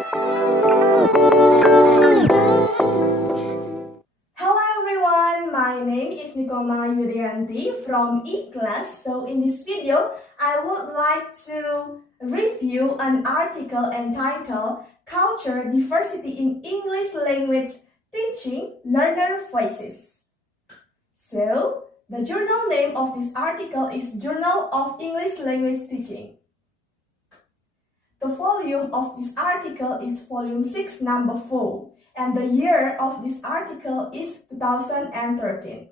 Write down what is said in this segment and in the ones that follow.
Hello everyone, my name is Ni Komang Ayu Widayanti from E-Class. So in this video, I would like to review an article entitled Culture Diversity in English Language Teaching Learner Voices. So, the journal name of this article is Journal of English Language Teaching. The volume of this article is volume 6, number 4, and the year of this article is 2013.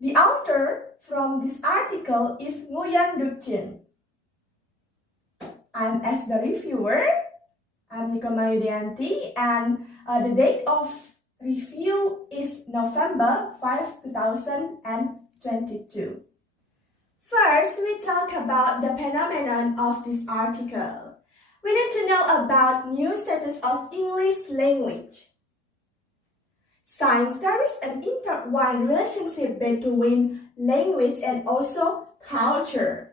The author from this article is Nguyen Duc Chin. And as the reviewer, I'm Ni Komang Ayu Widayanti, and the date of review is November 5, 2022. First, we talk about the phenomenon of this article. We need to know about new status of English language. Science, there is an intertwined relationship between language and also culture.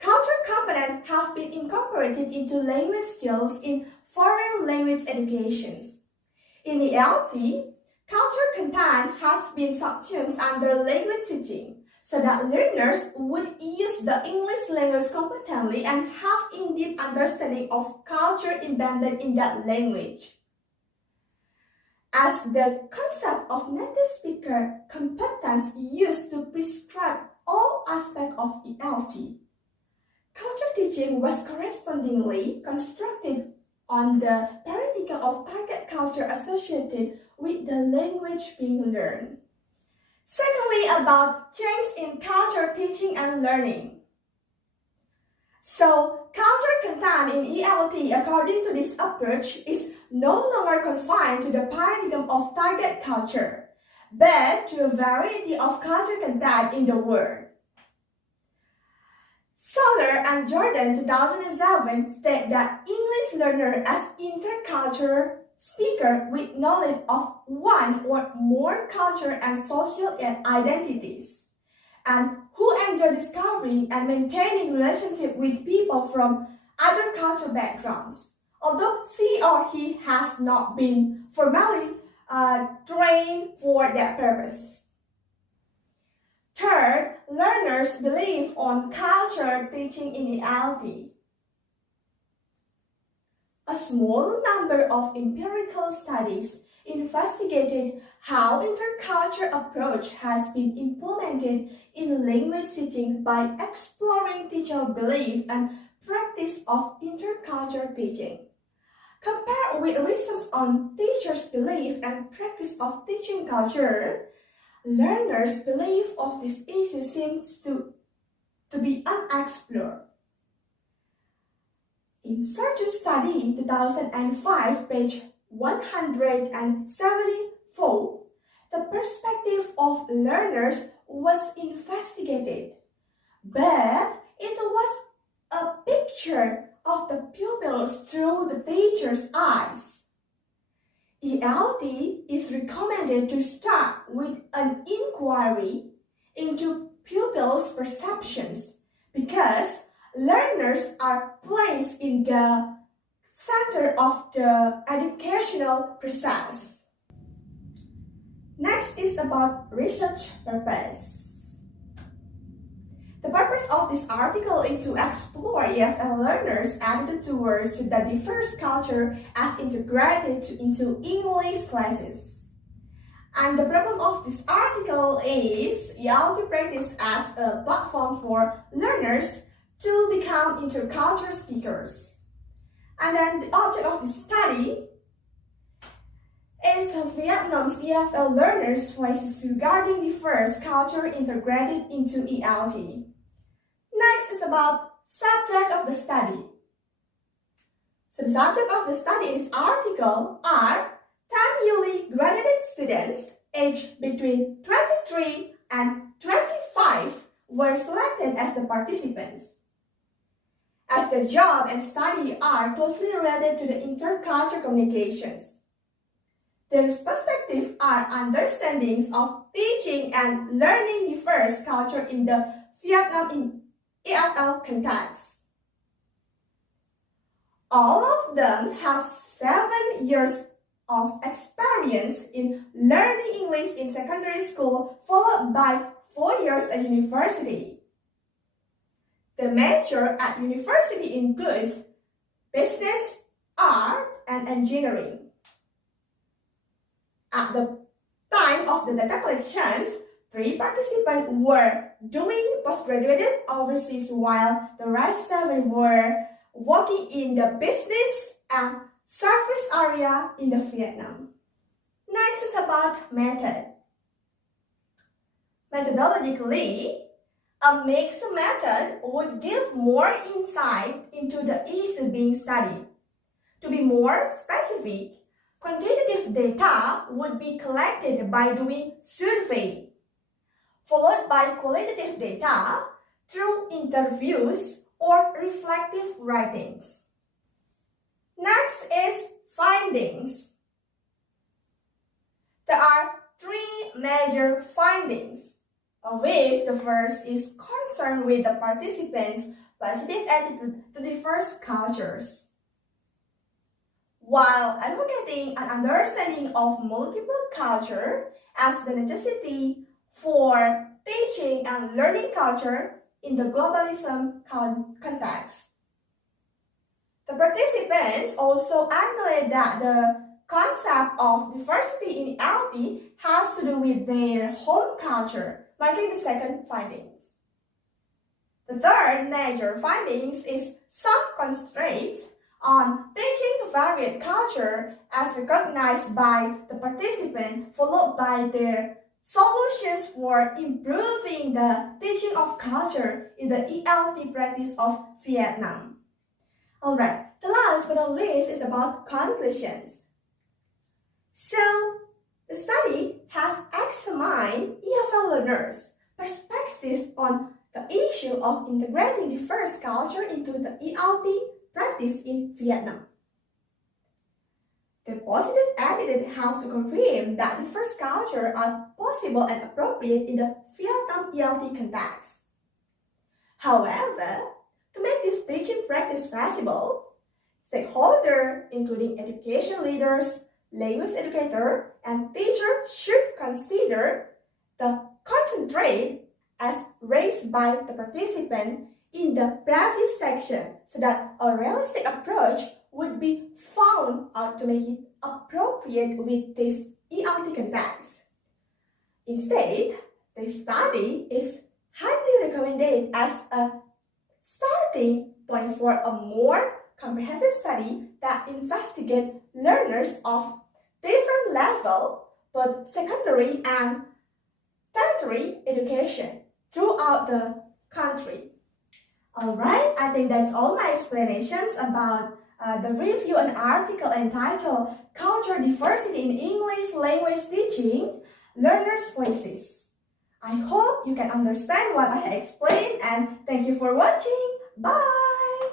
Culture components have been incorporated into language skills in foreign language educations. In ELT, culture content has been subsumed under language teaching, so that learners would use the English language competently and have in-depth understanding of culture embedded in that language. As the concept of native speaker competence used to prescribe all aspects of ELT, culture teaching was correspondingly constructed on the paradigm of target culture associated with the language being learned. Secondly, about change in culture teaching and learning. So, culture content in ELT, according to this approach, is no longer confined to the paradigm of target culture, but to a variety of culture content in the world. Soler and Jordan 2007 state that English learner as intercultural speaker with knowledge of one or more culture and social identities, and who enjoy discovering and maintaining relationship with people from other cultural backgrounds, although she or he has not been formally trained for that purpose. Third, learners' belief on culture teaching in ELT. A small number of empirical studies investigated how intercultural approach has been implemented in language teaching by exploring teacher belief and practice of intercultural teaching. Compared with research on teachers' belief and practice of teaching culture, learners' belief of this issue seems to be unexplored. In Search Study 2005, page 174, the perspective of learners was investigated, but it was a picture of the pupils through the teacher's eyes. ELT is recommended to start with an inquiry into pupils' perceptions because learners are placed in the center of the educational process. Next is about research purpose. The purpose of this article is to explore EFL learners' attitude towards the diverse culture as integrated into English classes. And the problem of this article is ELT practice as a platform for learners to become intercultural speakers. And then the object of this study is Vietnam's EFL learners' voices regarding diverse culture integrated into ELT. Next is about subject of the study. So the subject of the study in this article are 10 newly graduated students aged between 23 and 25 were selected as the participants. As their job and study are closely related to the intercultural communications. Their perspectives are understandings of teaching and learning diverse culture in the Vietnam in EFL context. All of them have 7 years of experience in learning English in secondary school, followed by 4 years at university. The major at university includes business, art, and engineering. At the time of the data collections, 3 participants were doing postgraduate overseas while the rest 7 were working in the business and service area in the Vietnam. Next is about method. Methodologically, a mixed method would give more insight into the issue being studied. To be more specific, quantitative data would be collected by doing survey, followed by qualitative data through interviews or reflective writings. Next is findings. There are 3 major findings, of which the first is concerned with the participants' positive attitude to diverse cultures. While advocating an understanding of multiple culture as the necessity for teaching and learning culture in the globalism context. The participants also acknowledge that the concept of diversity in equality has to do with their home culture, marking the second findings. The third major findings is some constraints on teaching varied culture as recognized by the participant, followed by their solutions for improving the teaching of culture in the ELT practice of Vietnam. Alright, the last but not least is about conclusions. So, the study has examined EFL learners' perspectives on the issue of integrating diverse culture into the ELT practice in Vietnam. The positive attitude helps to confirm that diverse cultures are possible and appropriate in the Vietnam ELT context. However, to make this teaching practice feasible, stakeholders, including education leaders, language educators, and teachers should consider the concentrate as raised by the participant in the previous section so that a realistic approach would be found out to make it appropriate with this ELT context. Instead, the study is highly recommended as a starting point for a more comprehensive study that investigates learners of different levels, both secondary and tertiary education throughout the country. Alright, I think that's all my explanations about the review an article entitled Culture Diversity in English Language Teaching, Learners' Voices. I hope you can understand what I explained and thank you for watching. Bye!